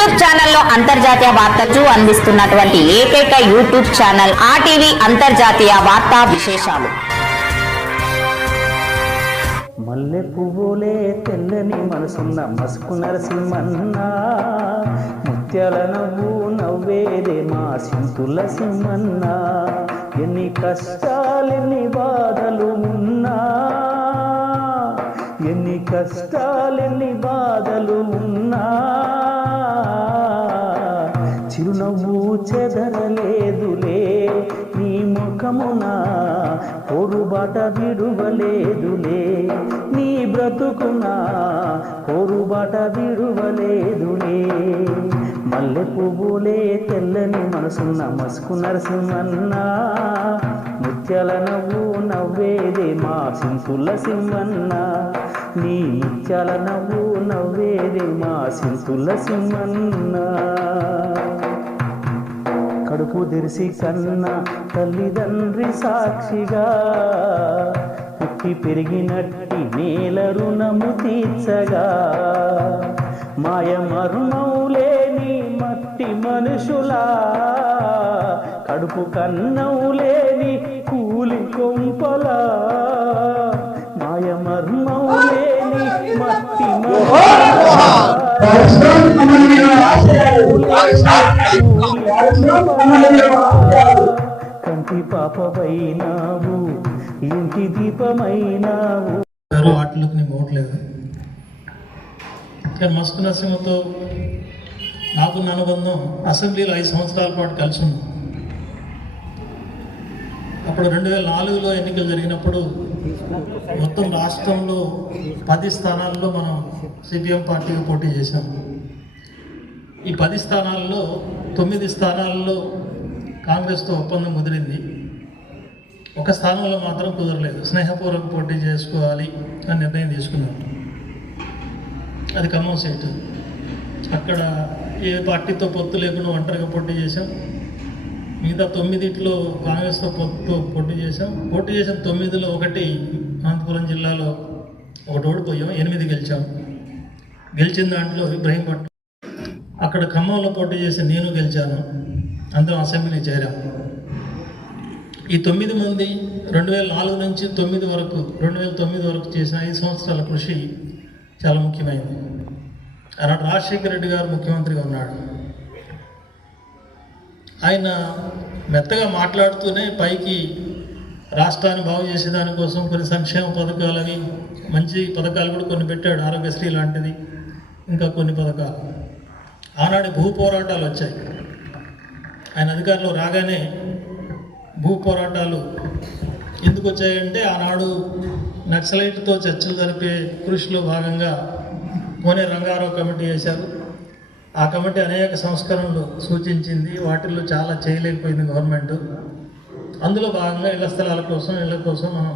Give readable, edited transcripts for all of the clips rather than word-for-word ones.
YouTube ఛానల్లో అంతర్జాతీయ వార్తలు అందిస్తున్నటువంటి ఏకైక యూట్యూబ్ ఛానల్ ఆర్టీవీ అంతర్జాతీయ వార్తా విశేషాలు. మల్లె పువ్వులే తెల్లని మనసున్న మసుకు నరసింహన్న, ముత్యాల నవ్వు నవ్వేదే మా సింతుల సింహన్న. ఎన్ని కష్టాలెన్ని బాధలు ఉన్నా, ఎన్ని కష్టాలెన్ని బాధలు ఉన్నా, చిరునవ్వు చెదరలేదులే నీ ముఖమున, పోరుబాట విడువలేదులే నీ బ్రతుకున, పోరుబాట విడువలేదులే. మల్లె పువ్వులే తెల్లని మనసున్న మసుకు నరసింహన్న, ముత్యాల నవ్వు నవ్వేదే మా సింతుల సింహన్న. నీ ముత్యాల నవ్వు నవ్వేదే మా సింతుల సింహన్న. కడుపు తెరిసి కన్న తల్లిదండ్రి సాక్షిగా, పుట్టి పెరిగినట్టి నేల రుణము తీర్చగా, మాయ మర్మం లేని మట్టి మనుషులా, కడుపు కన్నం లేని కూలి కొంపలా, మాయ మర్మం లేని మట్టి మనుషులా, కంటి పాపమైనావు ఇంటి దీపమైనావు. వాటిలోకి నేను పోవట్లేదు. కానీ మసుకు నరసింహతో నాకున్న అనుబంధం అసెంబ్లీలో 5 సంవత్సరాల పాటు కలిసి ఉన్నాం. అప్పుడు 2004లో ఎన్నికలు జరిగినప్పుడు మొత్తం రాష్ట్రంలో 10 స్థానాల్లో మనం సిపిఎం పార్టీకి పోటీ చేశాం. ఈ 10 స్థానాల్లో 9 స్థానాల్లో కాంగ్రెస్తో ఒప్పందం కుదిరింది. ఒక స్థానంలో మాత్రం కుదరలేదు. స్నేహపూర్వక పోటీ చేసుకోవాలి అని నిర్ణయం తీసుకున్నాం. అది ఖమ్మం సీటు. అక్కడ ఏ పార్టీతో పొత్తు లేకుండా ఒంటరిగా పోటీ చేశాం. మిగతా 9 కాంగ్రెస్తో పోటీ చేశాం. పోటీ చేసిన 9లో ఒకటి అనంతపురం జిల్లాలో ఒకటి ఓడిపోయాం. 8 గెలిచాం. గెలిచిన దాంట్లో ఇబ్రహీంపట్నం. అక్కడ ఖమ్మంలో పోటీ చేసి నేను గెలిచాను. అందరం అసెంబ్లీ చేరాం. ఈ 9 మంది 2004 నుంచి 9 వరకు 2009 వరకు చేసిన 5 సంవత్సరాల కృషి చాలా ముఖ్యమైనది. ఆనాడు రాజశేఖర రెడ్డి గారు ముఖ్యమంత్రిగా ఉన్నాడు. ఆయన మెత్తగా మాట్లాడుతూనే పైకి రాష్ట్రాన్ని బాగు చేసేదానికోసం కొన్ని సంక్షేమ పథకాలని, మంచి పథకాలు కూడా కొన్ని పెట్టాడు. ఆరోగ్యశ్రీ లాంటిది, ఇంకా కొన్ని పథకాలు. ఆనాడు భూ పోరాటాలు వచ్చాయి. ఆయన అధికారంలో రాగానే భూ పోరాటాలు ఎందుకు వచ్చాయంటే, ఆనాడు నక్సలైట్తో చర్చలు జరిపే కృషిలో భాగంగా కోనే రంగారావు కమిటీ వేశారు. ఆ కమిటీ అనేక సంస్కరణలు సూచించింది. వాటిల్లో చాలా చేయలేకపోయింది గవర్నమెంట్. అందులో భాగంగా ఇళ్ల స్థలాల కోసం, ఇళ్ల కోసం మనం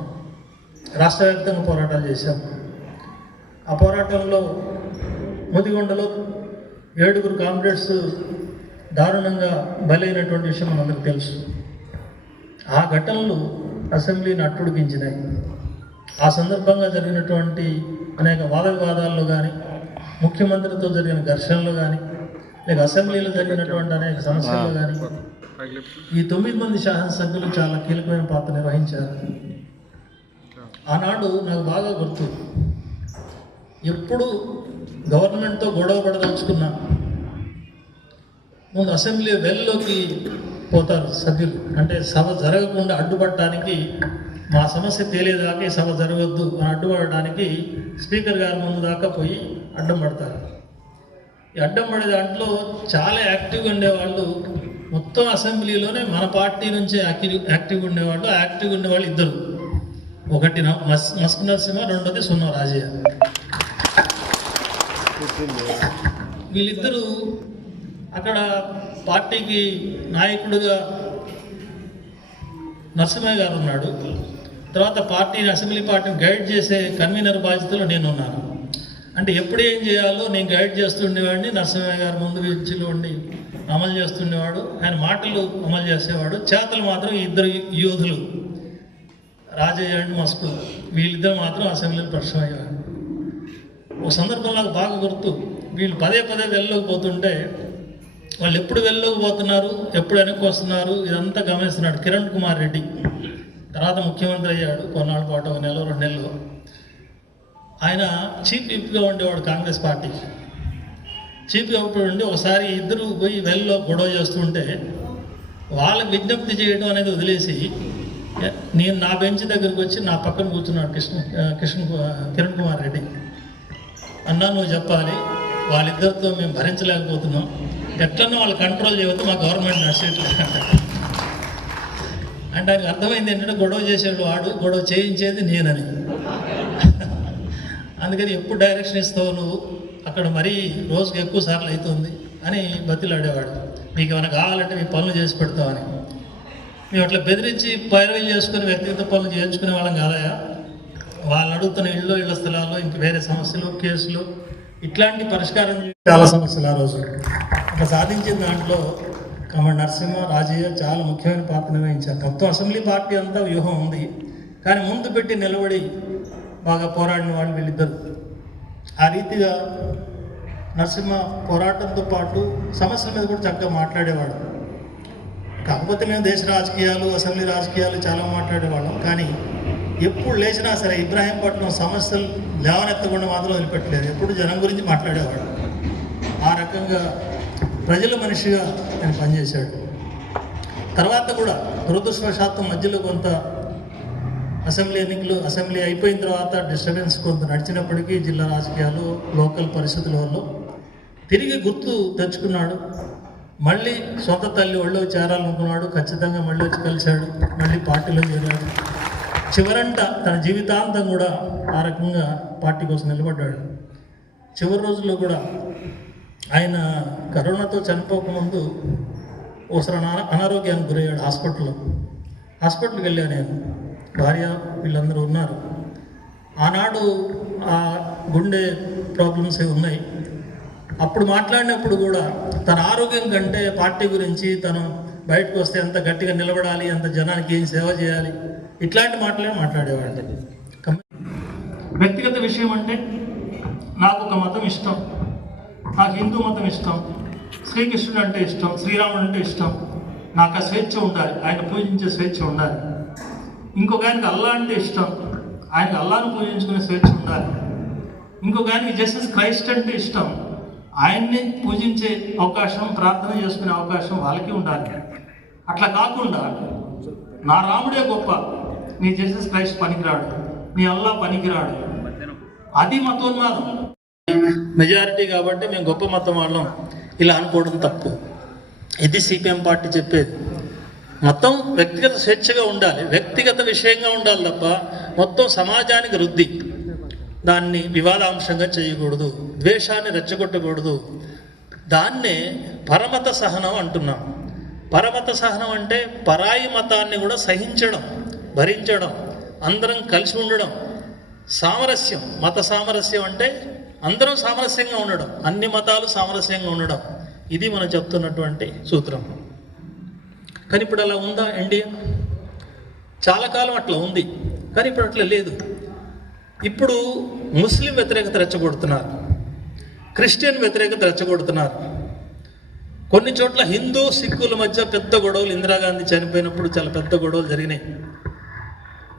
రాష్ట్ర వ్యాప్తంగా పోరాటాలు చేశాం. ఆ పోరాటంలో ముదిగొండలో 7 కామ్రేడ్స్ దారుణంగా బలైనటువంటి విషయం మనందరికీ తెలుసు. ఆ ఘటనలు అసెంబ్లీని అట్టుడికించినాయి. ఆ సందర్భంగా జరిగినటువంటి అనేక వాద వివాదాల్లో కానీ, ముఖ్యమంత్రితో జరిగిన ఘర్షణలు కానీ, లేక అసెంబ్లీలో జరిగినటువంటి అనేక సమస్యలు కానీ, ఈ 9 మంది శాసనసభ్యులు చాలా కీలకమైన పాత్ర నిర్వహించారు. ఆనాడు నాకు బాగా గుర్తు, ఎప్పుడు గవర్నమెంట్తో గొడవ పడదలుచుకున్నా ముందు అసెంబ్లీ వెల్లోకి పోతారు సభ్యులు. అంటే సభ జరగకుండా అడ్డుపడటానికి, మా సమస్య తేలేదాకా ఈ సభ జరగద్దు అని అడ్డుపడడానికి స్పీకర్ గారి ముందు దాకా పోయి అడ్డం పడతారు. ఈ అడ్డం పడే దాంట్లో చాలా యాక్టివ్గా ఉండేవాళ్ళు మొత్తం అసెంబ్లీలోనే మన పార్టీ నుంచి యాక్టివ్గా ఉండేవాళ్ళు. యాక్టివ్గా ఉండేవాళ్ళు 2. ఒకటి మసుకు నరసింహ, రెండోది సున్నం రాజయ్య. వీళ్ళిద్దరూ అక్కడ పార్టీకి నాయకుడిగా నరసింహయ్య గారు ఉన్నాడు. తర్వాత పార్టీని, అసెంబ్లీ పార్టీని గైడ్ చేసే కన్వీనర్ బాధ్యతలో నేను ఉన్నాను. అంటే ఎప్పుడు ఏం చేయాలో నేను గైడ్ చేస్తుండేవాడిని. నరసింహయ్య గారు ముందు బెంచ్లో ఉండి అమలు చేస్తుండేవాడు. ఆయన మాటలు అమలు చేసేవాడు. చేతలు మాత్రం 2 యోధులు రాజయ్య అండ్ మస్కు, వీళ్ళిద్దరు మాత్రం అసెంబ్లీలో ప్రశ్న అయ్యేవాడు. ఒక సందర్భం నాకు బాగా గుర్తు, వీళ్ళు పదే పదే వెళ్ళకపోతుంటే వాళ్ళు ఎప్పుడు వెళ్ళకపోతున్నారు, ఎప్పుడు వెనక్కి వస్తున్నారు, ఇదంతా గమనిస్తున్నాడు కిరణ్ కుమార్ రెడ్డి. తర్వాత ముఖ్యమంత్రి అయ్యాడు కొన్నాళ్ళ పాటు, 1 నెల 2 నెలలు. ఆయన చీఫ్ విప్గా ఉండేవాడు కాంగ్రెస్ పార్టీకి. చీఫ్ విప్ ఉండి ఒకసారి ఇద్దరు పోయి వెళ్ళలో గొడవ చేస్తుంటే వాళ్ళకి విజ్ఞప్తి చేయడం అనేది వదిలేసి నేను నా బెంచ్ దగ్గరికి వచ్చి నా పక్కన కూర్చున్నాడు కిరణ్ కుమార్ రెడ్డి. అన్నా నువ్వు చెప్పాలి, వాళ్ళిద్దరితో మేము భరించలేకపోతున్నాం, ఎట్లన్నా వాళ్ళు కంట్రోల్ చేయవద్దు, మా గవర్నమెంట్ నడిచేట్లేదు అంటే ఆయనకు అర్థమైంది ఏంటంటే గొడవ చేసేవాడు వాడు, గొడవ చేయించేది నేనని. అందుకని ఎప్పుడు డైరెక్షన్ ఇస్తావు నువ్వు, అక్కడ మరీ రోజుకి ఎక్కువ సార్లు అవుతుంది అని బతిలాడేవాడు. మీకు ఏమైనా కావాలంటే మీ పనులు చేసి పెడతామని. మేము అట్లా బెదిరించి పైరవీలు చేసుకుని వ్యక్తిగత పనులు చేయించుకునే వాళ్ళం కాదయా. వాళ్ళు అడుగుతున్న ఇళ్ళ స్థలాల్లో ఇంక వేరే సమస్యలు, కేసులు, ఇట్లాంటి పరిష్కారం చాలా సమస్యలు ఆ రోజు అట్లా సాధించిన దాంట్లో కమల్ నరసింహ, రాజయ్య చాలా ముఖ్యమైన పాత్ర నిర్వహించారు. మొత్తం అసెంబ్లీ పార్టీ అంతా వ్యూహం ఉంది, కానీ ముందు పెట్టి నిలబడి బాగా పోరాడిన వాళ్ళు వీళ్ళిద్దరు. ఆ రీతిగా నరసింహ పోరాటంతో పాటు సమస్యల మీద కూడా చక్కగా మాట్లాడేవాడు. కాకపోతే మేము దేశ రాజకీయాలు, అసెంబ్లీ రాజకీయాలు చాలా మాట్లాడేవాళ్ళం, కానీ ఎప్పుడు లేచినా సరే ఇబ్రాహీంపట్నం సమస్యలు లేవనెత్తకుండా మాత్రం వదిలిపెట్టలేదు. ఎప్పుడు జనం గురించి మాట్లాడేవాడు. ఆ రకంగా ప్రజల మనిషిగా ఆయన పనిచేశాడు. తర్వాత కూడా దురదృష్టవశాత్తు మధ్యలో కొంత అసెంబ్లీ అయిపోయిన తర్వాత డిస్టర్బెన్స్ కొంత నడిచినప్పటికీ జిల్లా రాజకీయాలు, లోకల్ పరిస్థితుల వల్ల తిరిగి గుర్తు తెచ్చుకున్నాడు. మళ్ళీ సొంత తల్లి ఒళ్ళో చేరాలనుకున్నాడు. ఖచ్చితంగా మళ్ళీ వచ్చి కలిశాడు, మళ్ళీ పార్టీలో చేరాడు. చివరంట తన జీవితాంతం కూడా ఆ రకంగా పార్టీ కోసం నిలబడ్డాడు. చివరి రోజుల్లో కూడా ఆయన కరోనాతో చనిపోకముందు ఒకసారి అనారోగ్యానికి గురయ్యాడు హాస్పిటల్కి వెళ్ళాను నేను, భార్య వీళ్ళందరూ ఉన్నారు. ఆనాడు ఆ గుండె ప్రాబ్లమ్స్ ఉన్నాయి. అప్పుడు మాట్లాడినప్పుడు కూడా తన ఆరోగ్యం కంటే పార్టీ గురించి, తను బయటకు వస్తే ఎంత గట్టిగా నిలబడాలి, ఎంత జనానికి ఏం సేవ చేయాలి, ఇట్లాంటి మాటలే మాట్లాడేవాడు. వ్యక్తిగత విషయం అంటే నాకు ఒక మతం ఇష్టం, నాకు హిందూ మతం ఇష్టం, శ్రీకృష్ణుడు అంటే ఇష్టం, శ్రీరాముడు అంటే ఇష్టం. నాకు ఆ స్వేచ్ఛ ఉండాలి, ఆయన పూజించే స్వేచ్ఛ ఉండాలి. ఇంకొక ఆయనకి అల్లా అంటే ఇష్టం, ఆయనకి అల్లాను పూజించుకునే స్వేచ్ఛ ఉండాలి. ఇంకొక ఆయనకి జీసస్ క్రైస్ట్ అంటే ఇష్టం, ఆయన్ని పూజించే అవకాశం, ప్రార్థన చేసుకునే అవకాశం వాళ్ళకి ఉండాలి. అట్లా కాకుండా నా రాముడే గొప్ప, నీ జీసస్ క్రైస్ట్ పనికిరాడు, నీ అల్లా పనికిరాడు, అది మతోన్మాదం. మెజారిటీ కాబట్టి మేము గొప్ప మతం వాళ్ళం ఇలా అనుకోవడం తప్పు. ఇది సిపిఎం పార్టీ చెప్పేది. మొత్తం వ్యక్తిగత స్వేచ్ఛగా ఉండాలి, వ్యక్తిగత విషయంగా ఉండాలి తప్ప మొత్తం సమాజానికి రుద్ది దాన్ని వివాదాంశంగా చేయకూడదు, ద్వేషాన్ని రెచ్చగొట్టకూడదు. దాన్నే పరమత సహనం అంటున్నాం. పరమత సహనం అంటే పరాయి మతాన్ని కూడా సహించడం, భరించడం, అందరం కలిసి ఉండడం. సామరస్యం, మత సామరస్యం అంటే అందరం సామరస్యంగా ఉండడం, అన్ని మతాలు సామరస్యంగా ఉండడం. ఇది మనం చెప్తున్నటువంటి సూత్రం. కానీ ఇప్పుడు అలా ఉందా ఇండియా? చాలా కాలం అట్లా ఉంది, కానీ ఇప్పుడు అట్లా లేదు. ఇప్పుడు ముస్లిం వ్యతిరేకత రెచ్చగొడుతున్నారు, క్రిస్టియన్ వ్యతిరేకత రెచ్చగొడుతున్నారు. కొన్ని చోట్ల హిందూ సిక్కుల మధ్య పెద్ద గొడవలు, ఇందిరాగాంధీ చనిపోయినప్పుడు చాలా పెద్ద గొడవలు జరిగినాయి.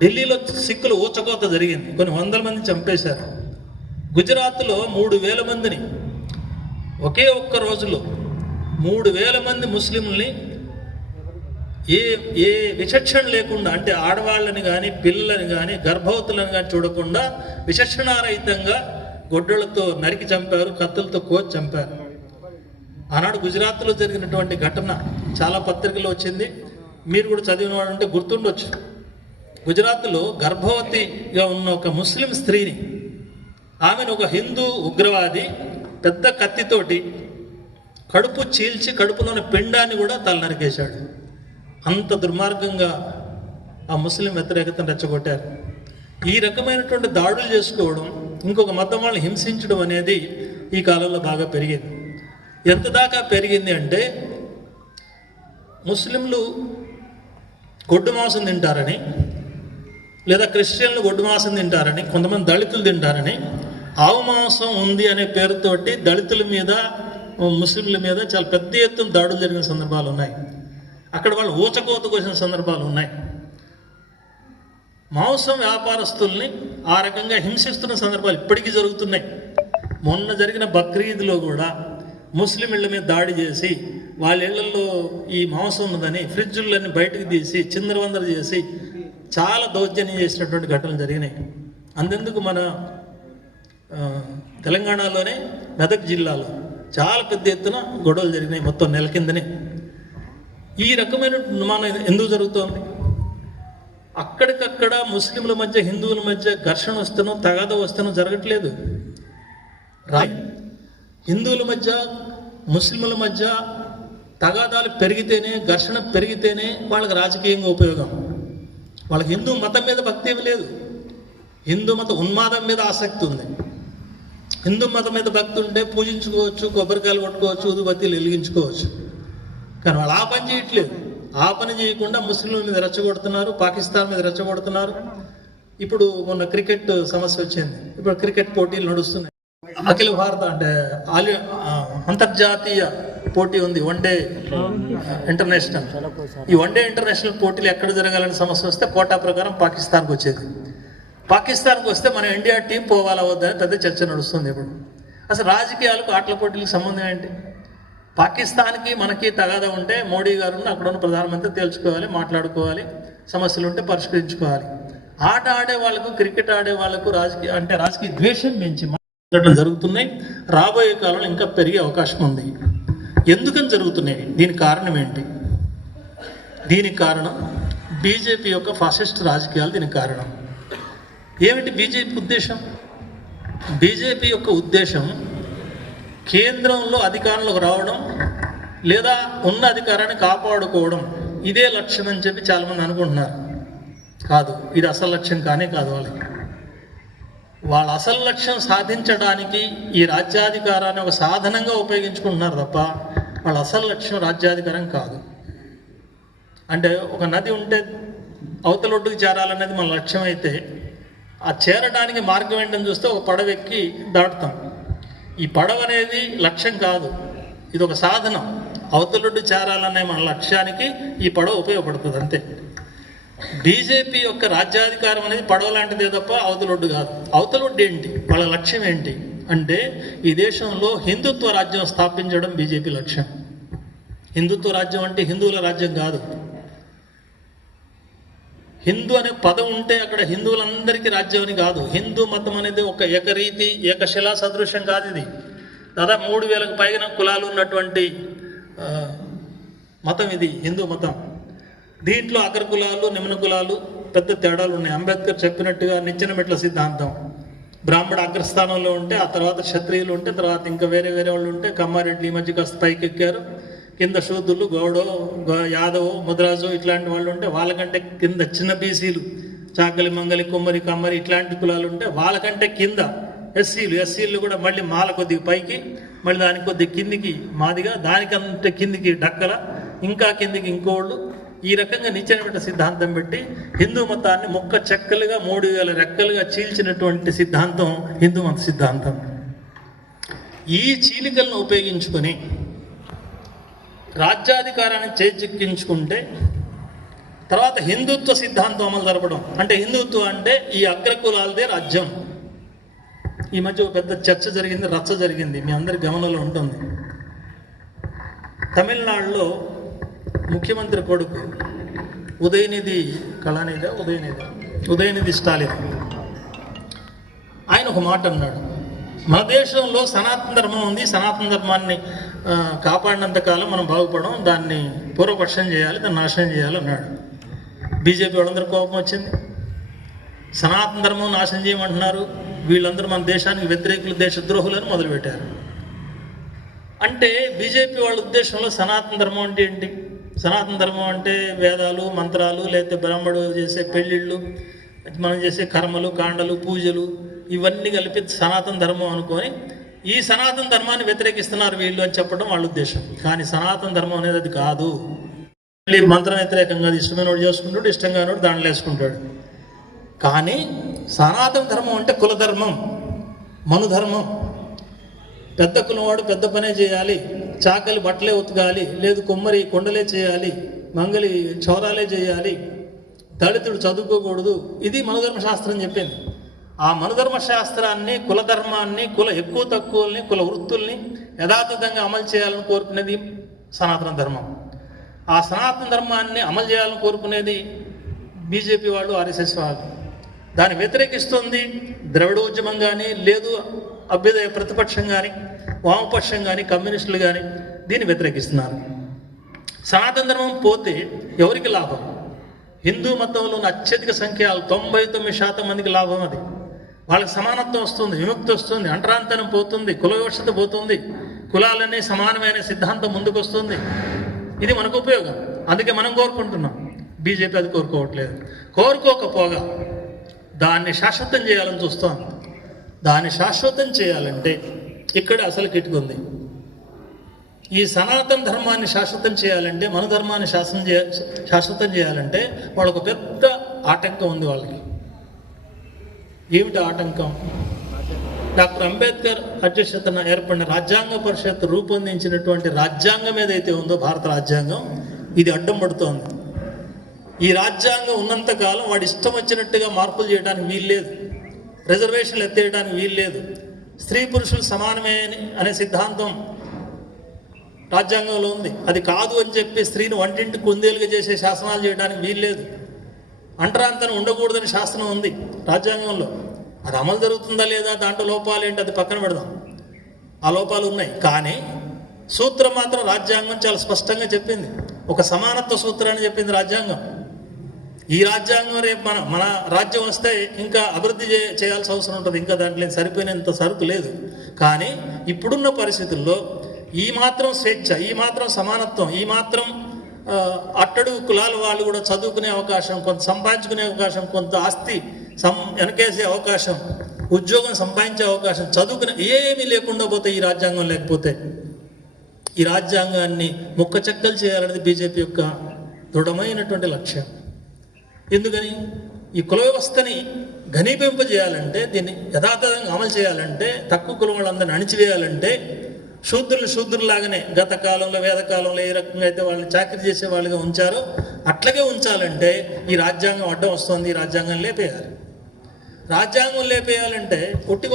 ఢిల్లీలో సిక్కులు ఊచకోత జరిగింది, కొన్ని 100 మంది చంపేశారు. గుజరాత్లో 3,000 మందిని ఒకే ఒక్క రోజులో 3,000 మంది ముస్లింల్ని ఏ విచక్షణ లేకుండా, అంటే ఆడవాళ్ళని కానీ పిల్లలని కానీ గర్భవతులను కానీ చూడకుండా విచక్షణారహితంగా గొడ్డలతో నరికి చంపారు, కత్తులతో కోసి చంపారు. ఆనాడు గుజరాత్లో జరిగినటువంటి ఘటన చాలా పత్రికలో వచ్చింది, మీరు కూడా చదివిన వాడు ఉంటే గుర్తుండొచ్చు. గుజరాత్లో గర్భవతిగా ఉన్న ఒక ముస్లిం స్త్రీని, ఆమెను ఒక హిందూ ఉగ్రవాది పెద్ద కత్తితోటి కడుపు చీల్చి కడుపులోని పిండాన్ని కూడా తల నరికేశాడు. అంత దుర్మార్గంగా ఆ ముస్లిం వ్యతిరేకతను రెచ్చగొట్టారు. ఈ రకమైనటువంటి దాడులు చేసుకోవడం, ఇంకొక మతం వాళ్ళని హింసించడం అనేది ఈ కాలంలో బాగా పెరిగింది. ఎంత దాకా పెరిగింది అంటే ముస్లింలు గొడ్డు మాంసం తింటారని, లేదా క్రిస్టియన్లు గొడ్డు మాంసం తింటారని, కొంతమంది దళితులు తింటారని ఆవు మాంసం ఉంది అనే పేరుతోటి దళితుల మీద ముస్లింల మీద చాలా పెద్ద ఎత్తున దాడులు జరిగిన సందర్భాలు ఉన్నాయి. అక్కడ వాళ్ళు ఊచకోతకు వచ్చిన సందర్భాలు ఉన్నాయి. మాంసం వ్యాపారస్తుల్ని ఆ రకంగా హింసిస్తున్న సందర్భాలు ఇప్పటికీ జరుగుతున్నాయి. మొన్న జరిగిన బక్రీద్లో కూడా ముస్లిం ఇళ్ళ మీద దాడి చేసి వాళ్ళ ఇళ్లలో ఈ మాంసం ఉన్నదని ఫ్రిడ్జులన్నీ బయటకు తీసి చిందరవందర చేసి చాలా దౌర్జన్యం చేసినటువంటి ఘటనలు జరిగినాయి. అంతెందుకు మన తెలంగాణలోనే మెదక్ జిల్లాలో చాలా పెద్ద ఎత్తున గొడవలు జరిగినాయి మొత్తం నెల కిందనే. ఈ రకమైన నిర్మాణం ఎందుకు జరుగుతోంది? అక్కడికక్కడ ముస్లింల మధ్య హిందువుల మధ్య ఘర్షణ వస్తేనో తగాద వస్తేనో జరగట్లేదు. హిందువుల మధ్య ముస్లింల మధ్య తగాదాలు పెరిగితేనే, ఘర్షణ పెరిగితేనే వాళ్ళకి రాజకీయంగా ఉపయోగం. వాళ్ళకి హిందూ మతం మీద భక్తి ఏమి లేదు, హిందూ మత ఉన్మాదం మీద ఆసక్తి ఉంది. హిందూ మతం మీద భక్తి ఉంటే పూజించుకోవచ్చు, కొబ్బరికాయలు కొట్టుకోవచ్చు, ఊదుబత్తీలు వెలిగించుకోవచ్చు. కానీ వాళ్ళు ఆ పని చేయట్లేదు. ఆ పని చేయకుండా ముస్లింల మీద రెచ్చగొడుతున్నారు, పాకిస్తాన్ మీద రెచ్చగొడుతున్నారు. ఇప్పుడు మొన్న క్రికెట్ సమస్య వచ్చింది, ఇప్పుడు క్రికెట్ పోటీలు నడుస్తున్నాయి. అఖిల భారత అంటే అంతర్జాతీయ పోటీ ఉంది, వన్డే ఇంటర్నేషనల్. ఈ వన్డే ఇంటర్నేషనల్ పోటీలు ఎక్కడ జరగాలని సమస్య వస్తే కోటా ప్రకారం పాకిస్తాన్కి వచ్చేది. పాకిస్తాన్కి వస్తే మన ఇండియా టీం పోవాలా వద్దని పెద్ద చర్చ నడుస్తుంది. ఇప్పుడు అసలు రాజకీయాలకు ఆటల పోటీలకు సంబంధం ఏంటి? పాకిస్తాన్కి మనకి తగాదా ఉంటే మోడీ గారుని అక్కడ ఉన్న ప్రధానమంత్రి తేల్చుకోవాలి, మాట్లాడుకోవాలి, సమస్యలు ఉంటే పరిష్కరించుకోవాలి. ఆట ఆడే వాళ్ళకు, క్రికెట్ ఆడే వాళ్ళకు రాజకీయ ద్వేషం పెంచి మాట్లాడడం జరుగుతున్నాయి. రాబోయే కాలంలో ఇంకా పెరిగే అవకాశం ఉంది. ఎందుకని జరుగుతున్నాయి? దీనికి కారణం ఏంటి? దీనికి కారణం బీజేపీ యొక్క ఫాసిస్ట్ రాజకీయాలు. దీనికి కారణం ఏమిటి? బీజేపీ ఉద్దేశం. బీజేపీ యొక్క ఉద్దేశం కేంద్రంలో అధికారంలోకి రావడం లేదా ఉన్న అధికారాన్ని కాపాడుకోవడం, ఇదే లక్ష్యం అని చెప్పి చాలామంది అనుకుంటున్నారు. కాదు, ఇది అసలు లక్ష్యం కానే కాదు. వాళ్ళ అసలు లక్ష్యం సాధించడానికి ఈ రాజ్యాధికారాన్ని ఒక సాధనంగా ఉపయోగించుకుంటున్నారు తప్ప వాళ్ళ అసలు లక్ష్యం రాజ్యాధికారం కాదు. అంటే ఒక నది ఉంటే అవతలొడ్డుకు చేరాలనేది మన లక్ష్యం అయితే, ఆ చేరడానికి మార్గం ఏంటని చూస్తే ఒక పడవ ఎక్కి దాటుతాం. ఈ పడవ అనేది లక్ష్యం కాదు, ఇది ఒక సాధనం. అవతలొడ్డు చేరాలనే మన లక్ష్యానికి ఈ పడవ ఉపయోగపడుతుంది అంతే. బీజేపీ యొక్క రాజ్యాధికారం అనేది పడవ లాంటిదే తప్ప అవతలొడ్డు కాదు. అవతలొడ్డు ఏంటి? వాళ్ళ లక్ష్యం ఏంటి అంటే ఈ దేశంలో హిందుత్వ రాజ్యం స్థాపించడం బీజేపీ లక్ష్యం. హిందుత్వ రాజ్యం అంటే హిందువుల రాజ్యం కాదు. హిందూ అనే పదం ఉంటే అక్కడ హిందువులందరికీ రాజ్యం అని కాదు. హిందూ మతం అనేది ఒక ఏకరీతి, ఏకశిలా సదృశ్యం కాదు. ఇది దాదాపు 3000కు పైన కులాలు ఉన్నటువంటి మతం ఇది, హిందూ మతం. దీంట్లో అగ్ర కులాలు, నిమ్న కులాలు పెద్ద తేడాలు ఉన్నాయి. అంబేద్కర్ చెప్పినట్టుగా నిచ్చెన మెట్ల సిద్ధాంతం. బ్రాహ్మణ అగ్రస్థానంలో ఉంటే ఆ తర్వాత క్షత్రియులు ఉంటే తర్వాత ఇంకా వేరే వాళ్ళు ఉంటే కమ్మారెడ్డి ఈ మధ్య కాస్త పైకి ఎక్కారు. కింద శూద్రులు, గౌడో, యాదవో, ముద్రాజో ఇట్లాంటి వాళ్ళు ఉంటే వాళ్ళకంటే కింద చిన్న బీసీలు, చాకలి, మంగలి, కుమ్మరి, కమ్మరి ఇట్లాంటి కులాలు ఉంటే వాళ్ళకంటే కింద ఎస్సీలు కూడా మళ్ళీ మాల కొద్దిగా పైకి, మళ్ళీ దానికి కొద్దిగా కిందికి మాదిగా, దానికంటే కిందికి డక్కల, ఇంకా కిందికి ఇంకోళ్ళు. ఈ రకంగా నిచ్చెన సిద్ధాంతం పెట్టి హిందూ మతాన్ని మొక్క చెక్కలుగా 3000 రెక్కలుగా చీల్చినటువంటి సిద్ధాంతం హిందూ మత సిద్ధాంతం. ఈ చీలికలను ఉపయోగించుకొని రాజ్యాధికారాన్ని చేజిక్కించుకుంటే తర్వాత హిందుత్వ సిద్ధాంతం అమలు జరపడం. అంటే హిందుత్వం అంటే ఈ అగ్రకులాలదే రాజ్యం. ఈ మధ్య ఒక పెద్ద చర్చ జరిగింది, రచ్చ జరిగింది, మీ అందరి గమనంలో ఉంటుంది. తమిళనాడులో ముఖ్యమంత్రి కొడుకు ఉదయనిధి స్టాలిన్ ఆయన ఒక మాట అన్నాడు, మన దేశంలో సనాతన ధర్మం ఉంది, సనాతన ధర్మాన్ని కాపాడినంత కాలం మనం బాగుపడడం, దాన్ని పూర్వపక్షం చేయాలి, దాన్ని నాశనం చేయాలి అన్నాడు. బీజేపీ వాళ్ళందరూ కోపం వచ్చింది. సనాతన ధర్మం నాశనం చేయమంటున్నారు, వీళ్ళందరూ మన దేశానికి వ్యతిరేకులు, దేశద్రోహులని మొదలుపెట్టారు. అంటే బీజేపీ వాళ్ళ ఉద్దేశంలో సనాతన ధర్మం అంటే ఏంటి? సనాతన ధర్మం అంటే వేదాలు, మంత్రాలు, లేకపోతే బ్రాహ్మడు చేసే పెళ్ళిళ్ళు, మనం చేసే కర్మలు, కాండలు, పూజలు ఇవన్నీ కలిపి సనాతన ధర్మం అనుకొని ఈ సనాతన ధర్మాన్ని వ్యతిరేకిస్తున్నారు వీళ్ళు అని చెప్పడం వాళ్ళ ఉద్దేశం. కానీ సనాతన ధర్మం అనేది అది కాదు. మంత్రం వ్యతిరేకంగా ఇష్టమైన వాడు చేసుకుంటాడు, ఇష్టంగా వాడు దాంట్లో వేసుకుంటాడు. కానీ సనాతన ధర్మం అంటే కులధర్మం. మనుధర్మం, పెద్ద కులవాడు పెద్ద పనే చేయాలి, చాకలి బట్టలే ఉతకాలి, లేదు కుమ్మరి కొండలే చేయాలి, మంగలి చౌరాలే చేయాలి, దళితుడు చదువుకోకూడదు. ఇది మనుధర్మ శాస్త్రం చెప్పింది. ఆ మనుధర్మ శాస్త్రాన్ని, కులధర్మాన్ని, కుల ఎక్కువ తక్కువల్ని, కుల వృత్తుల్ని యథాతథంగా అమలు చేయాలని కోరుకునేది సనాతన ధర్మం. ఆ సనాతన ధర్మాన్ని అమలు చేయాలని కోరుకునేది బీజేపీ వాళ్ళు, ఆర్ఎస్ఎస్ వాళ్ళు. దాన్ని వ్యతిరేకిస్తుంది ద్రవిడోద్యమం కానీ, లేదు అభ్యుదయ ప్రతిపక్షం కానీ, వామపక్షం కానీ, కమ్యూనిస్టులు కానీ దీన్ని వ్యతిరేకిస్తున్నారు. సనాతన ధర్మం పోతే ఎవరికి లాభం? హిందూ మతంలో ఉన్న అత్యధిక సంఖ్య 99% మందికి లాభం. అది వాళ్ళకి సమానత్వం వస్తుంది, విముక్తి వస్తుంది, అంటరాంతనం పోతుంది, కుల వివక్షత పోతుంది, కులాలన్నీ సమానమైన సిద్ధాంతం ముందుకు వస్తుంది. ఇది మనకు ఉపయోగం. అందుకే మనం కోరుకుంటున్నాం. బీజేపీ అది కోరుకోవట్లేదు. కోరుకోకపోగా దాన్ని శాశ్వతం చేయాలని చూస్తాం. దాన్ని శాశ్వతం చేయాలంటే ఇక్కడ అసలు కిటుకుంది. ఈ సనాతన ధర్మాన్ని శాశ్వతం చేయాలంటే, మన ధర్మాన్ని శాశ్వతం చేయాలంటే వాళ్ళకు పెద్ద ఆటంకం ఉంది. వాళ్ళకి ఏమిటి ఆటంకం? డాక్టర్ అంబేద్కర్ అధ్యక్షతన ఏర్పడిన రాజ్యాంగ పరిషత్ రూపొందించినటువంటి రాజ్యాంగం ఏదైతే ఉందో, భారత రాజ్యాంగం, ఇది అడ్డం పడుతోంది. ఈ రాజ్యాంగం ఉన్నంతకాలం వాడు ఇష్టం వచ్చినట్టుగా మార్పులు చేయడానికి వీల్లేదు, రిజర్వేషన్లు ఎత్తేయడానికి వీల్లేదు, స్త్రీ పురుషులు సమానమే అనే సిద్ధాంతం రాజ్యాంగంలో ఉంది. అది కాదు అని చెప్పి స్త్రీని వంటింటి కుందేలుగా చేసే శాసనాలు చేయడానికి వీల్లేదు. అంటరాంతరం ఉండకూడదని శాసనం ఉంది రాజ్యాంగంలో. అది అమలు జరుగుతుందా లేదా, దాంట్లో లోపాలు ఏంటి, అది పక్కన పెడదాం. ఆ లోపాలు ఉన్నాయి. కానీ సూత్రం మాత్రం రాజ్యాంగం చాలా స్పష్టంగా చెప్పింది. ఒక సమానత్వ సూత్రాన్ని చెప్పింది రాజ్యాంగం. ఈ రాజ్యాంగం రేపు మన రాజ్యం వస్తే ఇంకా అభివృద్ధి చేయాల్సిన అవసరం ఉంటుంది. ఇంకా దాంట్లో సరిపోయినంత సరుకు లేదు. కానీ ఇప్పుడున్న పరిస్థితుల్లో ఈ మాత్రం స్వేచ్ఛ, ఈ మాత్రం సమానత్వం, ఈ మాత్రం అట్టడుగు కులాల వాళ్ళు కూడా చదువుకునే అవకాశం, కొంత సంపాదించుకునే అవకాశం, కొంత ఆస్తి వెనకేసే అవకాశం, ఉద్యోగం సంపాదించే అవకాశం, చదువుకునే ఏమీ లేకుండా పోతే, ఈ రాజ్యాంగం లేకపోతే, ఈ రాజ్యాంగాన్ని ముక్కచెక్కలు చేయాలనేది బీజేపీ యొక్క దృఢమైనటువంటి లక్ష్యం. ఎందుకని? ఈ కుల వ్యవస్థని ఘనీపింపజేయాలంటే, దీన్ని యథాతథంగా అమలు చేయాలంటే, తక్కువ కులం వాళ్ళందరినీ అణిచివేయాలంటే, శూద్రులాగానే గత కాలంలో, వేదకాలంలో ఏ రకంగా అయితే వాళ్ళని చాకరీ చేసే వాళ్ళుగా ఉంచారో అట్లాగే ఉంచాలంటే ఈ రాజ్యాంగం అడ్డం వస్తుంది. ఈ రాజ్యాంగం లేపేయాలి. రాజ్యాంగం లేపేయాలంటే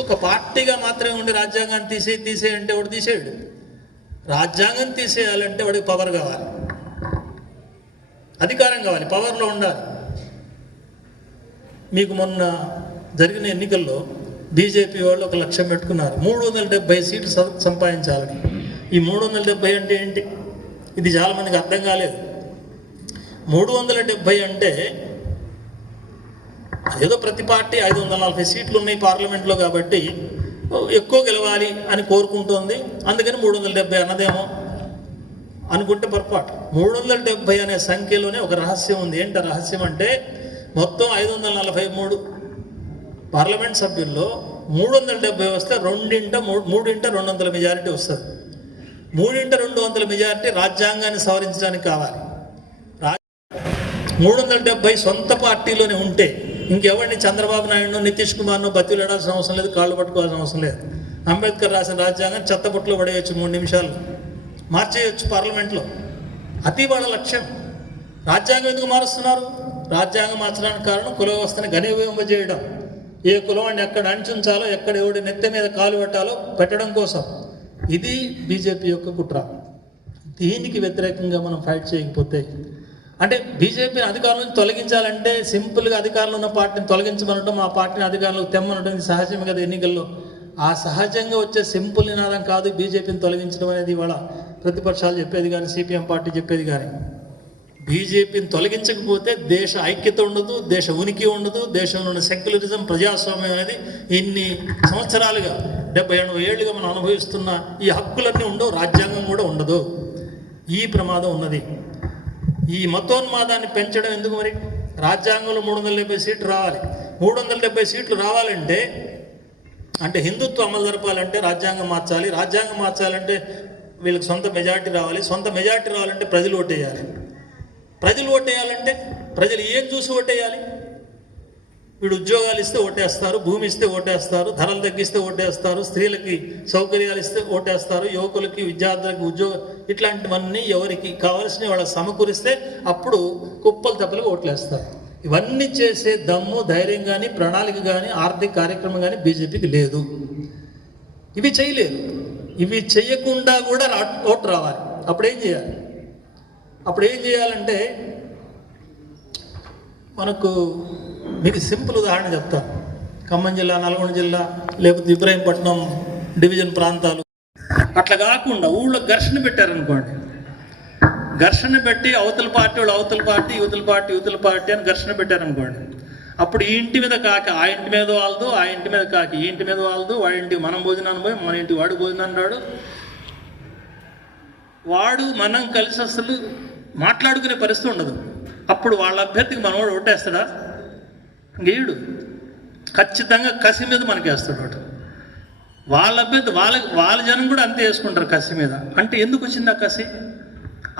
ఒక పార్టీగా మాత్రమే ఉండి రాజ్యాంగాన్ని తీసేయంటే వాడు తీసేయడు. రాజ్యాంగం తీసేయాలంటే వాడికి పవర్ కావాలి, అధికారం కావాలి, పవర్లో ఉండాలి. మీకు మొన్న జరిగిన ఎన్నికల్లో బీజేపీ వాళ్ళు ఒక లక్ష్యం పెట్టుకున్నారు, 370 సీట్లు సంపాదించాలని. ఈ 370 అంటే ఏంటి? ఇది చాలామందికి అర్థం కాలేదు. 370 అంటే ఏదో ప్రతి పార్టీ 540 సీట్లు ఉన్నాయి పార్లమెంట్లో కాబట్టి ఎక్కువ గెలవాలి అని కోరుకుంటోంది, అందుకని 370 అన్నదేమో అనుకుంటే పొరపాటు. 370 అనే సంఖ్యలోనే ఒక రహస్యం ఉంది. ఏంటి రహస్యం అంటే, మొత్తం 543 పార్లమెంట్ సభ్యుల్లో 370 వస్తే 3x200 మెజారిటీ వస్తుంది. 3x200 మెజారిటీ రాజ్యాంగాన్ని సవరించడానికి కావాలి. 370 సొంత పార్టీలోనే ఉంటే ఇంకెవరిని చంద్రబాబు నాయుడునో, నితీష్ కుమార్నో బతిలాడాల్సిన అవసరం లేదు, కాళ్ళు పట్టుకోవాల్సిన అవసరం లేదు. అంబేద్కర్ రాసిన రాజ్యాంగం చెత్తపుట్లో పడేయచ్చు, 3 నిమిషాలు మార్చేయచ్చు పార్లమెంట్లో. అతి వాళ్ళ లక్ష్యం. రాజ్యాంగం ఎందుకు మారుస్తున్నారు? రాజ్యాంగం మార్చడానికి కారణం కుల వ్యవస్థని ఘనీభవింపజేయడం, ఏ కులవాడిని ఎక్కడ అణిచుంచాలో, ఎక్కడ ఎవడి నెత్తి మీద కాలు పెట్టడం కోసం. ఇది బీజేపీ యొక్క కుట్ర. దీనికి వ్యతిరేకంగా మనం ఫైట్ చేయకపోతే, అంటే బీజేపీని అధికారంలో నుంచి తొలగించాలంటే సింపుల్గా అధికారంలో ఉన్న పార్టీని తొలగించమనడం, ఆ పార్టీని అధికారంలోకి తెమ్మనడం ఇది సహజమే కదా ఎన్నికల్లో. ఆ సహజంగా వచ్చే సింపుల్ నినాదం కాదు బీజేపీని తొలగించడం అనేది ఇవాళ ప్రతిపక్షాలు చెప్పేది కానీ, సిపిఎం పార్టీ చెప్పేది కానీ. బీజేపీని తొలగించకపోతే దేశ ఐక్యత ఉండదు, దేశ ఉనికి ఉండదు, దేశంలో ఉన్న సెక్యులరిజం, ప్రజాస్వామ్యం అనేది ఇన్ని సంవత్సరాలుగా 70-80 ఏళ్ళుగా మనం అనుభవిస్తున్న ఈ హక్కులన్నీ ఉండవు, రాజ్యాంగం కూడా ఉండదు. ఈ ప్రమాదం ఉన్నది. ఈ మతోన్మాదాన్ని పెంచడం ఎందుకు? మరి రాజ్యాంగంలో 370 సీట్లు రావాలి. 370 సీట్లు రావాలంటే, అంటే హిందుత్వం అమలు జరపాలంటే రాజ్యాంగం మార్చాలి. రాజ్యాంగం మార్చాలంటే వీళ్ళకి సొంత మెజారిటీ రావాలి. సొంత మెజారిటీ రావాలంటే ప్రజలు ఓటేయాలి. ప్రజలు ఓటేయాలంటే ప్రజలు ఏం చూసి ఓటేయాలి? వీడు ఉద్యోగాలు ఇస్తే ఓటేస్తారు, భూమి ఇస్తే ఓటేస్తారు, ధరలు తగ్గిస్తే ఓటేస్తారు, స్త్రీలకి సౌకర్యాలు ఇస్తే ఓటేస్తారు, యువకులకి విద్యార్థులకి ఉద్యోగం, ఇట్లాంటివన్నీ ఎవరికి కావాల్సిన వాళ్ళకి సమకూరిస్తే అప్పుడు కుప్పలు తప్పలు ఓట్లేస్తారు. ఇవన్నీ చేసే దమ్ము, ధైర్యం కానీ, ప్రణాళిక కానీ, ఆర్థిక కార్యక్రమం కానీ బీజేపీకి లేదు. ఇవి చేయలేదు. ఇవి చేయకుండా కూడా ఓటు రావాలి. అప్పుడేం చేయాలి? అప్పుడేం చేయాలంటే మనకు మీకు సింపుల్ ఉదాహరణ చెప్తాను. ఖమ్మం జిల్లా, నల్గొండ జిల్లా, లేకపోతే ఇబ్రాహీంపట్నం డివిజన్ ప్రాంతాలు అట్లా కాకుండా ఊళ్ళో ఘర్షణ పెట్టారనుకోండి. ఘర్షణ పెట్టి అవతల పార్టీ వాళ్ళు అవతల పార్టీ, యువతల పార్టీ అని ఘర్షణ పెట్టారనుకోండి. అప్పుడు ఈ ఇంటి మీద కాకి ఆ ఇంటి మీద వాళ్ళదు, ఆ ఇంటి మీద కాకి ఈ ఇంటి మీద వాళ్ళదు, వాడి ఇంటికి మనం భోజనాన్ని పోయి మన ఇంటికి వాడు భోజనాన్ని రాడు. వాడు మనం కలిసి అసలు మాట్లాడుకునే పరిస్థితి ఉండదు. అప్పుడు వాళ్ళ అభ్యర్థికి మనవాడు ఓటేస్తాడా? గీయుడు. ఖచ్చితంగా కసి మీద మనకేస్తాడు వాడు. వాళ్ళ అభ్యర్థి వాళ్ళ జనం కూడా అంతే వేసుకుంటారు కసి మీద. అంటే ఎందుకు వచ్చింది ఆ కసి?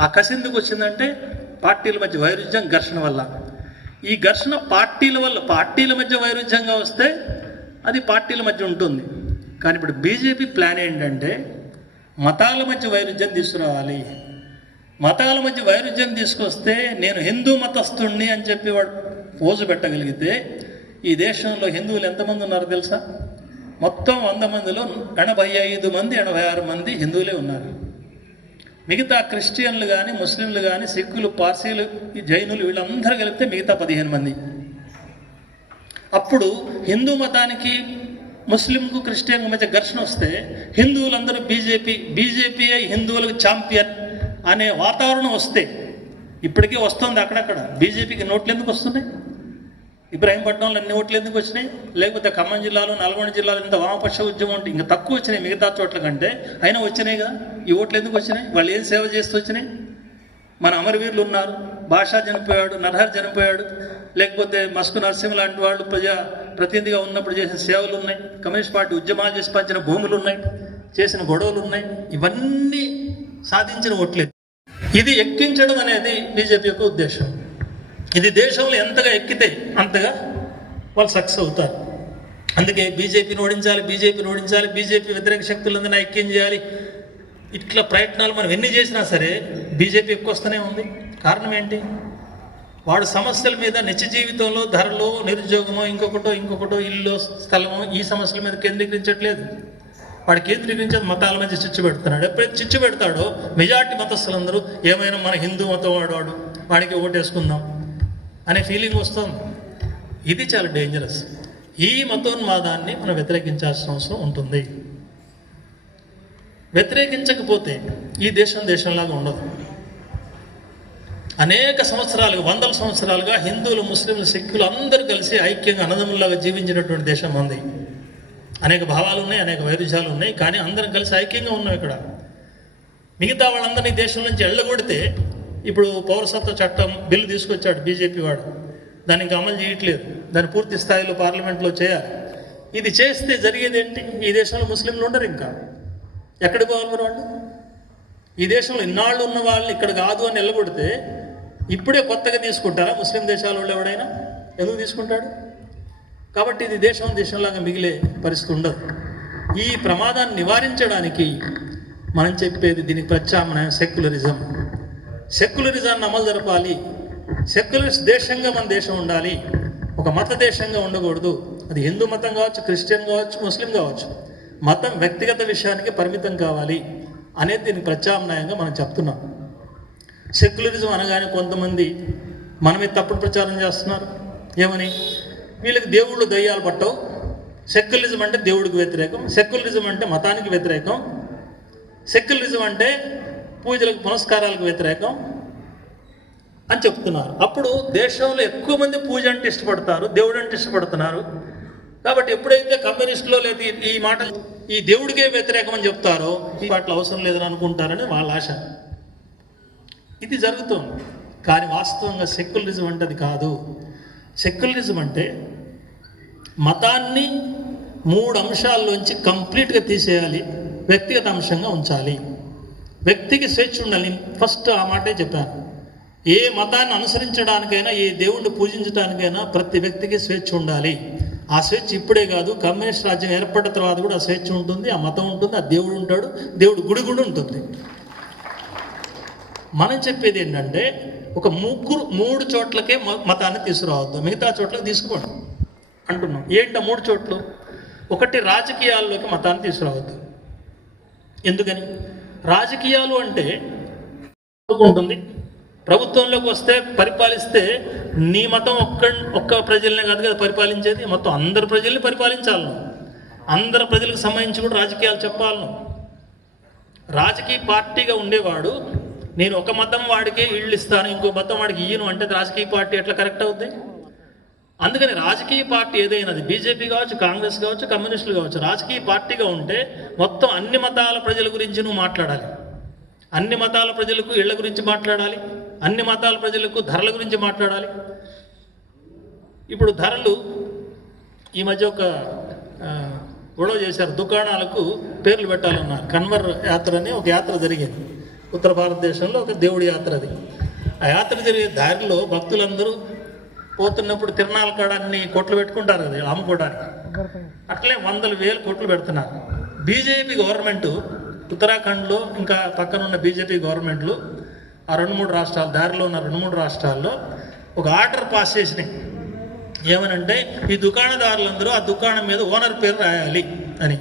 ఆ కసి ఎందుకు వచ్చిందంటే పార్టీల మధ్య వైరుధ్యం, ఘర్షణ వల్ల. ఈ ఘర్షణ పార్టీల మధ్య వైరుధ్యంగా వస్తే అది పార్టీల మధ్య ఉంటుంది. కానీ ఇప్పుడు బీజేపీ ప్లాన్ ఏంటంటే మతాల మధ్య వైరుధ్యం తీసుకురావాలి. మతాల మధ్య వైరుధ్యం తీసుకొస్తే నేను హిందూ మతస్థుణ్ణి అని చెప్పి వాడు పోజు పెట్టగలిగితే ఈ దేశంలో హిందువులు ఎంతమంది ఉన్నారో తెలుసా? మొత్తం 100 మందిలో 85 మంది 86 మంది హిందువులే ఉన్నారు. మిగతా క్రిస్టియన్లు కానీ, ముస్లింలు కానీ, సిక్కులు, పార్సీలు, జైనులు వీళ్ళందరూ కలిపితే మిగతా 15 మంది. అప్పుడు హిందూ మతానికి ముస్లింకు క్రిస్టియన్కు మధ్య ఘర్షణ వస్తే హిందువులందరూ బీజేపీ హిందువులకు ఛాంపియన్ అనే వాతావరణం వస్తే, ఇప్పటికీ వస్తుంది అక్కడక్కడ. బీజేపీకి నోట్లు ఎందుకు వస్తున్నాయి? ఇబ్రాహీంపట్నంలో అన్ని ఓట్లు ఎందుకు వచ్చినాయి? లేకపోతే ఖమ్మం జిల్లాలో, నల్గొండ జిల్లాలో ఇంత వామపక్ష ఉద్యమం ఉంటే ఇంకా తక్కువ వచ్చినాయి మిగతా చోట్ల కంటే. అయినా వచ్చినాయి కదా. ఈ ఓట్లు ఎందుకు వచ్చినాయి? వాళ్ళు ఏం సేవ చేస్తూ వచ్చినాయి? మన అమరవీరులు ఉన్నారు. భాషా చనిపోయాడు, నరహర్ చనిపోయాడు, లేకపోతే మస్కు నరసింహ లాంటి వాళ్ళు ప్రతినిధిగా ఉన్నప్పుడు చేసిన సేవలు ఉన్నాయి. కమ్యూనిస్ట్ పార్టీ ఉద్యమాలు చేసి పంచిన భూములు ఉన్నాయి, చేసిన గొడవలు ఉన్నాయి. ఇవన్నీ సాధించిన ఓట్లేదు. ఇది ఎక్కించడం అనేది బీజేపీ యొక్క ఉద్దేశం. ఇది దేశంలో ఎంతగా ఎక్కితే అంతగా వాళ్ళు సక్సెస్ అవుతారు. అందుకే బీజేపీని ఓడించాలి, బీజేపీ వ్యతిరేక శక్తులందరినీ ఐక్యం చేయాలి. ఇట్లా ప్రయత్నాలు మనం ఎన్ని చేసినా సరే బీజేపీ ఎక్కువ వస్తూనే ఉంది. కారణం ఏంటి? వాడు సమస్యల మీద నిత్య జీవితంలో ధరలో, నిరుద్యోగమో, ఇంకొకటో ఇల్లు, స్థలమో ఈ సమస్యల మీద కేంద్రీకరించట్లేదు. వాడు కేంద్రీకరించేది మతాల మధ్య చిచ్చు పెడుతున్నాడు. ఎప్పుడైతే చిచ్చు పెడతాడో మెజార్టీ మతస్థులందరూ ఏమైనా మన హిందూ మతం వాడికి ఓటేసుకుందాం అనే ఫీలింగ్ వస్తుంది. ఇది చాలా డేంజరస్. ఈ మతోన్మాదాన్ని మనం వ్యతిరేకించాల్సిన అవసరం ఉంటుంది. వ్యతిరేకించకపోతే ఈ దేశంలాగా ఉండదు. అనేక సంవత్సరాలుగా, 100 సంవత్సరాలుగా హిందువులు, ముస్లింలు, సిక్కులు అందరూ కలిసి ఐక్యంగా అన్నదమ్ములాగా జీవించినటువంటి దేశం మంది. అనేక భావాలు ఉన్నాయి, అనేక వైరుధ్యాలు ఉన్నాయి, కానీ అందరం కలిసి ఐక్యంగా ఉన్నాం. ఇక్కడ మిగతా వాళ్ళందరినీ దేశం నుంచి ఎళ్ళగొడితే, ఇప్పుడు పౌరసత్వ చట్టం బిల్లు తీసుకొచ్చాడు బీజేపీ వాడు, దాన్ని ఇంకా అమలు చేయట్లేదు. దాన్ని పూర్తి స్థాయిలో పార్లమెంట్లో చేయాలి. ఇది చేస్తే జరిగేది ఏంటి? ఈ దేశంలో ముస్లింలు ఉండరు. ఇంకా ఎక్కడికి పోవాలి మరి వాళ్ళు? ఈ దేశంలో ఇన్నాళ్ళు ఉన్న వాళ్ళు ఇక్కడ కాదు అని వెళ్ళగొడితే ఇప్పుడే కొత్తగా తీసుకుంటారా ముస్లిం దేశాల వాళ్ళు? ఎవడైనా ఎందుకు తీసుకుంటాడు? కాబట్టి ఇది దేశంలాగా మిగిలే పరిస్థితి ఉండదు. ఈ ప్రమాదాన్ని నివారించడానికి మనం చెప్పేది దీనికి ప్రత్యామ్నాయం సెక్యులరిజాన్ని అమలు జరపాలి. సెక్యులరిస్ట్ దేశంగా మన దేశం ఉండాలి. ఒక మత దేశంగా ఉండకూడదు. అది హిందూ మతం కావచ్చు, క్రిస్టియన్ కావచ్చు, ముస్లిం కావచ్చు. మతం వ్యక్తిగత విషయానికి పరిమితం కావాలి అనేది దీనికి ప్రత్యామ్నాయంగా మనం చెప్తున్నాం. సెక్యులరిజం అనగానే కొంతమంది మనమే తప్పుడు ప్రచారం చేస్తున్నారు. ఏమని? వీళ్ళకి దేవుళ్ళు దయ్యాలు పట్టవు, సెక్యులరిజం అంటే దేవుడికి వ్యతిరేకం, సెక్యులరిజం అంటే మతానికి వ్యతిరేకం, సెక్యులరిజం అంటే పూజలకు పునస్కారాలకు వ్యతిరేకం అని చెప్తున్నారు. అప్పుడు దేశంలో ఎక్కువ మంది పూజ అంటే ఇష్టపడతారు, దేవుడు అంటే ఇష్టపడుతున్నారు. కాబట్టి ఎప్పుడైతే కమ్యూనిస్టులో లేదా ఈ మాటలు ఈ దేవుడికే వ్యతిరేకం అని చెప్తారో ఈ మాటలు అవసరం లేదని అనుకుంటారని వాళ్ళ ఆశ. ఇది జరుగుతుంది. కానీ వాస్తవంగా సెక్యులరిజం అంటే అది కాదు. సెక్యులరిజం అంటే మతాన్ని 3 అంశాల్లోంచి కంప్లీట్గా తీసేయాలి, వ్యక్తిగత అంశంగా ఉంచాలి. వ్యక్తికి స్వేచ్ఛ ఉండాలి. ఫస్ట్ ఆ మాటే చెప్పాను. ఏ మతాన్ని అనుసరించడానికైనా, ఏ దేవుణ్ణి పూజించడానికైనా ప్రతి వ్యక్తికి స్వేచ్ఛ ఉండాలి. ఆ స్వేచ్ఛ ఇప్పుడే కాదు, కమ్యూనిస్ట్ రాజ్యం ఏర్పడిన తర్వాత కూడా ఆ స్వేచ్ఛ ఉంటుంది, ఆ మతం ఉంటుంది, ఆ దేవుడు ఉంటాడు, దేవుడు గుడి కూడా ఉంటుంది. మనం చెప్పేది ఏంటంటే ఒక మూడు చోట్లకే మతాన్ని తీసుకురావద్దు, మిగతా చోట్లకి తీసుకుపోండి అంటున్నాం. ఏంటో 3 చోట్లు? ఒకటి, రాజకీయాల్లోకి మతాన్ని తీసుకురావద్దు. ఎందుకని? రాజకీయాలు అంటే ఉంటుంది, ప్రభుత్వంలోకి వస్తే పరిపాలిస్తే నీ మతం ఒక్క ప్రజలనే కాదు కదా పరిపాలించేది, మొత్తం అందరు ప్రజల్ని పరిపాలించాలను, అందరు ప్రజలకు సంబంధించి కూడా రాజకీయాలు చెప్పాలను. రాజకీయ పార్టీగా ఉండేవాడు నేను ఒక మతం వాడికే ఇళ్ళు ఇస్తాను, ఇంకో మతం వాడికి ఇయ్యను అంటే రాజకీయ పార్టీ ఎట్లా కరెక్ట్ అవుద్ది? అందుకని రాజకీయ పార్టీ ఏదైనా, అది బీజేపీ కావచ్చు, కాంగ్రెస్ కావచ్చు, కమ్యూనిస్టులు కావచ్చు, రాజకీయ పార్టీగా ఉంటే మొత్తం అన్ని మతాల ప్రజల గురించి నువ్వు మాట్లాడాలి, అన్ని మతాల ప్రజలకు ఇళ్ల గురించి మాట్లాడాలి, అన్ని మతాల ప్రజలకు ధరల గురించి మాట్లాడాలి. ఇప్పుడు ధరలు ఈ మధ్య ఒక గొడవ చేశారు, దుకాణాలకు పేర్లు పెట్టాలన్నారు. కన్వర్ యాత్ర అని ఒక యాత్ర జరిగింది ఉత్తర భారతదేశంలో, ఒక దేవుడి యాత్ర. అది ఆ యాత్ర జరిగే దారిలో భక్తులందరూ పోతున్నప్పుడు తిరణాల కాడ అన్ని కొట్లు పెట్టుకుంటారు కదా అమ్ముకోవడానికి, అట్లే 100,000 కొట్లు పెడుతున్నారు. బీజేపీ గవర్నమెంట్ ఉత్తరాఖండ్లో ఇంకా పక్కనున్న బీజేపీ గవర్నమెంట్లు ఆ 2-3 రాష్ట్రాలు, దారిలో ఉన్న 2-3 రాష్ట్రాల్లో ఒక ఆర్డర్ పాస్ చేసినాయి. ఏమనంటే ఈ దుకాణదారులందరూ ఆ దుకాణం మీద ఓనర్ పేరు రాయాలి అని.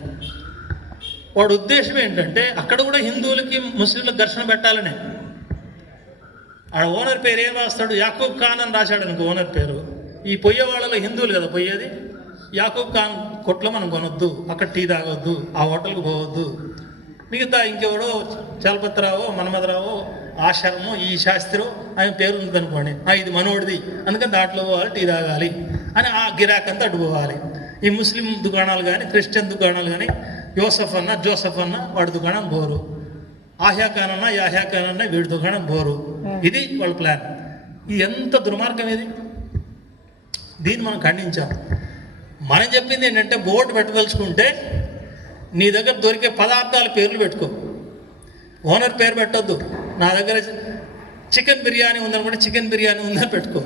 వాడు ఉద్దేశం ఏంటంటే అక్కడ కూడా హిందువులకి ముస్లింలకు ఘర్షణ పెట్టాలని. ఆ ఓనర్ పేరు ఏం రాస్తాడు? యాకూబ్ ఖాన్ అని రాశాడు అనుకో ఓనర్ పేరు. ఈ పొయ్యే వాళ్ళలో హిందువులు కదా పొయ్యేది. యాకూబ్ ఖాన్ కొట్లో మనం కొనొద్దు, అక్కడ టీ తాగొద్దు, ఆ హోటల్కి పోవద్దు. మిగతా ఇంకెవడో చలపతిరావో, మన్మథరావో, ఆశ్రమో, ఈ శాస్త్రో ఆయన పేరు ఉంది అనుకోండి, ఇది మనోడిది, అందుకని దాంట్లో పోవాలి, టీ తాగాలి అని ఆ గిరాకంతా అటు పోవాలి. ఈ ముస్లిం దుకాణాలు కానీ, క్రిస్టియన్ దుకాణాలు కానీ, యోసఫ్ అన్న, జోసఫ్ అన్న వాడి దుకాణం బోరు, ఆహ్యా ఖాన్ అన్న, యాహ్యా ఖాన్ అన్న వీడి దుకాణం బోరు. ఇది వాళ్ళ ప్లాన్. ఇది ఎంత దుర్మార్గం ఇది! దీన్ని మనం ఖండించాం. మనం చెప్పింది ఏంటంటే బోర్డు పెట్టదలుచుకుంటే నీ దగ్గర దొరికే పదార్థాల పేర్లు పెట్టుకో, ఓనర్ పేరు పెట్టొద్దు. నా దగ్గర చికెన్ బిర్యానీ ఉందనుకుంటే చికెన్ బిర్యానీ ఉందని పెట్టుకో,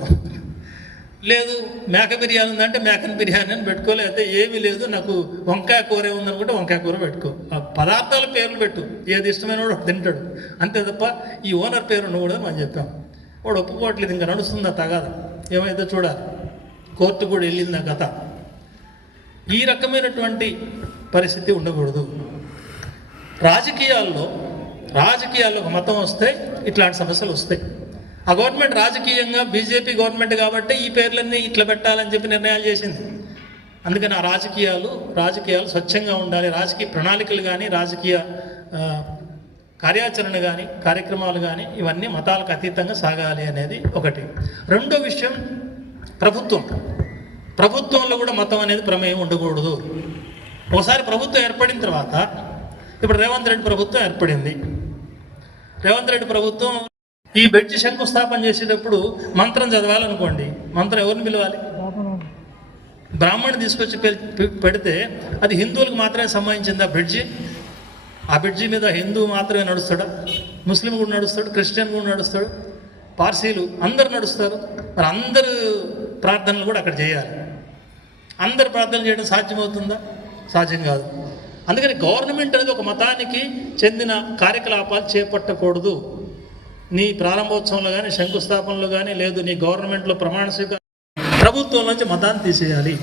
లేదు మేక బిర్యానీ ఉందంటే మేకన్ బిర్యానీ అని పెట్టుకో, లేకపోతే ఏమీ లేదు నాకు వంకాయ కూర ఉందనుకుంటే వంకాయ కూర పెట్టుకో. ఆ పదార్థాల పేర్లు పెట్టు, ఏది ఇష్టమైన వాడు తింటాడు, అంతే తప్ప ఈ ఓనర్ పేరు ఉండకూడదు మనం చెప్పాం. వాడు ఒప్పుకోవట్లేదు, ఇంకా నడుస్తుందా తగాద, ఏమైతే చూడాలి. కోర్టు కూడా వెళ్ళింది ఆ కథ. ఈ రకమైనటువంటి పరిస్థితి ఉండకూడదు. రాజకీయాల్లో ఒక మతం వస్తే ఇట్లాంటి సమస్యలు వస్తాయి. ఆ గవర్నమెంట్ రాజకీయంగా బీజేపీ గవర్నమెంట్ కాబట్టి ఈ పేర్లన్నీ ఇట్లా పెట్టాలని చెప్పి నిర్ణయాలు చేసింది. అందుకని ఆ రాజకీయాలు స్వచ్ఛంగా ఉండాలి. రాజకీయ ప్రణాళికలు కానీ, రాజకీయ కార్యాచరణ కానీ, కార్యక్రమాలు కానీ ఇవన్నీ మతాలకు అతీతంగా సాగాలి అనేది ఒకటి. రెండో విషయం, ప్రభుత్వంలో కూడా మతం అనేది ప్రమేయం ఉండకూడదు. ఒకసారి ప్రభుత్వం ఏర్పడిన తర్వాత, ఇప్పుడు రేవంత్ రెడ్డి ప్రభుత్వం ఏర్పడింది. రేవంత్ రెడ్డి ప్రభుత్వం ఈ బ్రిడ్జి శంకుస్థాపన చేసేటప్పుడు మంత్రం చదవాలనుకోండి, మంత్రం ఎవరిని పిలవాలి? బ్రాహ్మణ్ని తీసుకొచ్చి పెడితే అది హిందువులకు మాత్రమే సంబంధించింది ఆ బ్రిడ్జి. ఆ బ్రిడ్జి మీద హిందువు మాత్రమే నడుస్తాడా? ముస్లిం కూడా నడుస్తాడు, క్రిస్టియన్ కూడా నడుస్తాడు, పార్సీలు అందరు నడుస్తారు. మరి అందరు ప్రార్థనలు కూడా అక్కడ చేయాలి. అందరు ప్రార్థనలు చేయడం సాధ్యమవుతుందా? సాధ్యం కాదు. అందుకని గవర్నమెంట్ అనేది ఒక మతానికి చెందిన కార్యకలాపాలు చేపట్టకూడదు. నీ ప్రారంభోత్సవంలో కానీ, శంకుస్థాపనలో కానీ, లేదు నీ గవర్నమెంట్లో ప్రమాణ స్వీకారం, ప్రభుత్వం నుంచి మతాన్ని తీసేయాలి.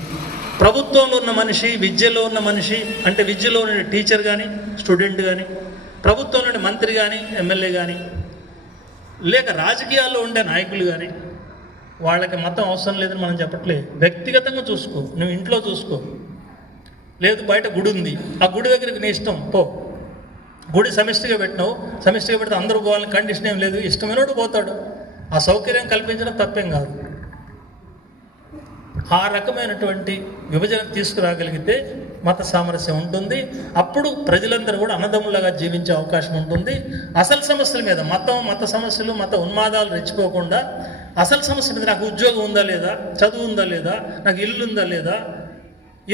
ప్రభుత్వంలో ఉన్న మనిషి, విద్యలో ఉన్న మనిషి, అంటే విద్యలో ఉన్న టీచర్ కానీ, స్టూడెంట్ కానీ, ప్రభుత్వం నుండి మంత్రి కానీ, ఎమ్మెల్యే కానీ, లేక రాజకీయాల్లో ఉండే నాయకులు కానీ, వాళ్ళకి మతం అవసరం లేదని మనం చెప్పట్లేదు. వ్యక్తిగతంగా చూసుకో, నువ్వు ఇంట్లో చూసుకో. లేదు బయట గుడి ఉంది, ఆ గుడి దగ్గరికి నీ ఇష్టం పో. గుడి సమిష్టిగా పెట్టినావు, సమిష్టిగా పెడితే అందరూ పోవాలని కండిషన్ ఏం లేదు, ఇష్టమైనోడు పోతాడు. ఆ సౌకర్యం కల్పించడం తప్పేం కాదు. ఆ రకమైనటువంటి విభజన తీసుకురాగలిగితే మత సామరస్యం ఉంటుంది. అప్పుడు ప్రజలందరూ కూడా అన్నదమ్ములుగా జీవించే అవకాశం ఉంటుంది. అసలు సమస్యల మీద, మత సమస్యలు, మత ఉన్మాదాలు రెచ్చిపోకుండా అసలు సమస్య మీద, నాకు ఉద్యోగం ఉందా లేదా, చదువు ఉందా లేదా, నాకు ఇల్లు ఉందా లేదా,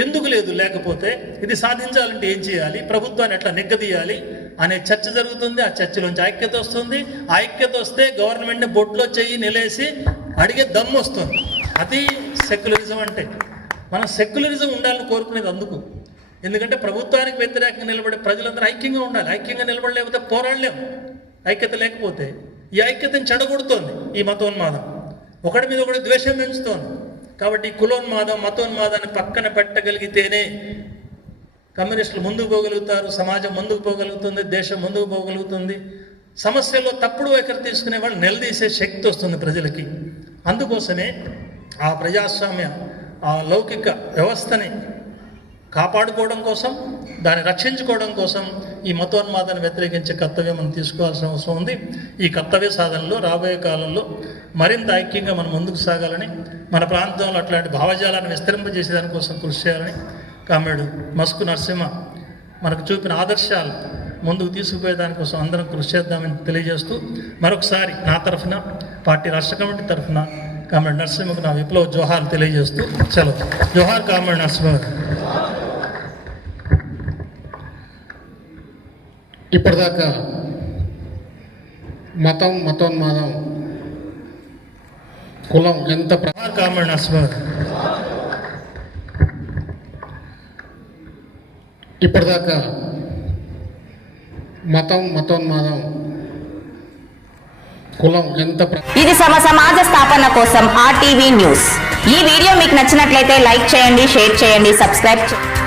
ఎందుకు లేదు, లేకపోతే ఇది సాధించాలంటే ఏం చేయాలి, ప్రభుత్వాన్ని ఎట్లా నిగ్గదీయాలి, అనే చర్చ జరుగుతుంది. ఆ చర్చలోంచి ఐక్యత వస్తుంది. ఆ ఐక్యత వస్తే గవర్నమెంట్ని బొడ్లో చెయ్యి నిలేసి అడిగే దమ్ము వస్తుంది. అది సెక్యులరిజం అంటే. మనం సెక్యులరిజం ఉండాలని కోరుకునేది అందుకు. ఎందుకంటే ప్రభుత్వానికి వ్యతిరేకంగా నిలబడే ప్రజలందరూ ఐక్యంగా ఉండాలి. ఐక్యంగా నిలబడలేకపోతే పోరాడలేము. ఐక్యత లేకపోతే ఈ ఐక్యతను చెడగొడుతోంది ఈ మతోన్మాదం. ఒకటి మీద ఒకటి ద్వేషం పెంచుతోంది. కాబట్టి కులోన్మాదం, మతోన్మాదాన్ని పక్కన పెట్టగలిగితేనే కమ్యూనిస్టులు ముందుకు పోగలుగుతారు, సమాజం ముందుకు పోగలుగుతుంది, దేశం ముందుకు పోగలుగుతుంది. సమస్యల్లో తప్పుడు వైఖరి తీసుకునే వాళ్ళు నిలదీసే శక్తి వస్తుంది ప్రజలకి. అందుకోసమే ఆ ప్రజాస్వామ్య ఆ లౌకిక వ్యవస్థని కాపాడుకోవడం కోసం, దాన్ని రక్షించుకోవడం కోసం ఈ మతోన్మాదాన్ని వ్యతిరేకించే కర్తవ్యం మనం తీసుకోవాల్సిన అవసరం ఉంది. ఈ కర్తవ్య సాధనలో రాబోయే కాలంలో మరింత ఐక్యంగా మనం ముందుకు సాగాలని, మన ప్రాంతంలో అట్లాంటి భావజాలాన్ని విస్తరింపజేసేదాని కోసం కృషి చేయాలని కామ్రేడ్ మస్కు నరసింహ మనకు చూపిన ఆదర్శాలు ముందుకు తీసుకుపోయేదానికోసం అందరం కృషి చేద్దామని తెలియజేస్తూ మరొకసారి నా తరఫున, పార్టీ రాష్ట్ర కమిటీ తరఫున కామ్రేడ్ నరసింహకు నా విప్లవ జోహార్లు తెలియజేస్తూ సెలవు. జోహార్ కామ్రేడ్ నరసింహ. ఇప్పటిదాకా మతం, మతోన్మాదం, కులం ఎంత కామ్రేడ్ నరసింహ. ఇప్పటిదాకా మతం, మతోన్మాదం, కులం ఎంత ఇది సమాజ స్థాపన కోసం RTV న్యూస్. ఈ వీడియో మీకు నచ్చినట్లయితే లైక్ చేయండి, షేర్ చేయండి, సబ్స్క్రైబ్ చేయండి.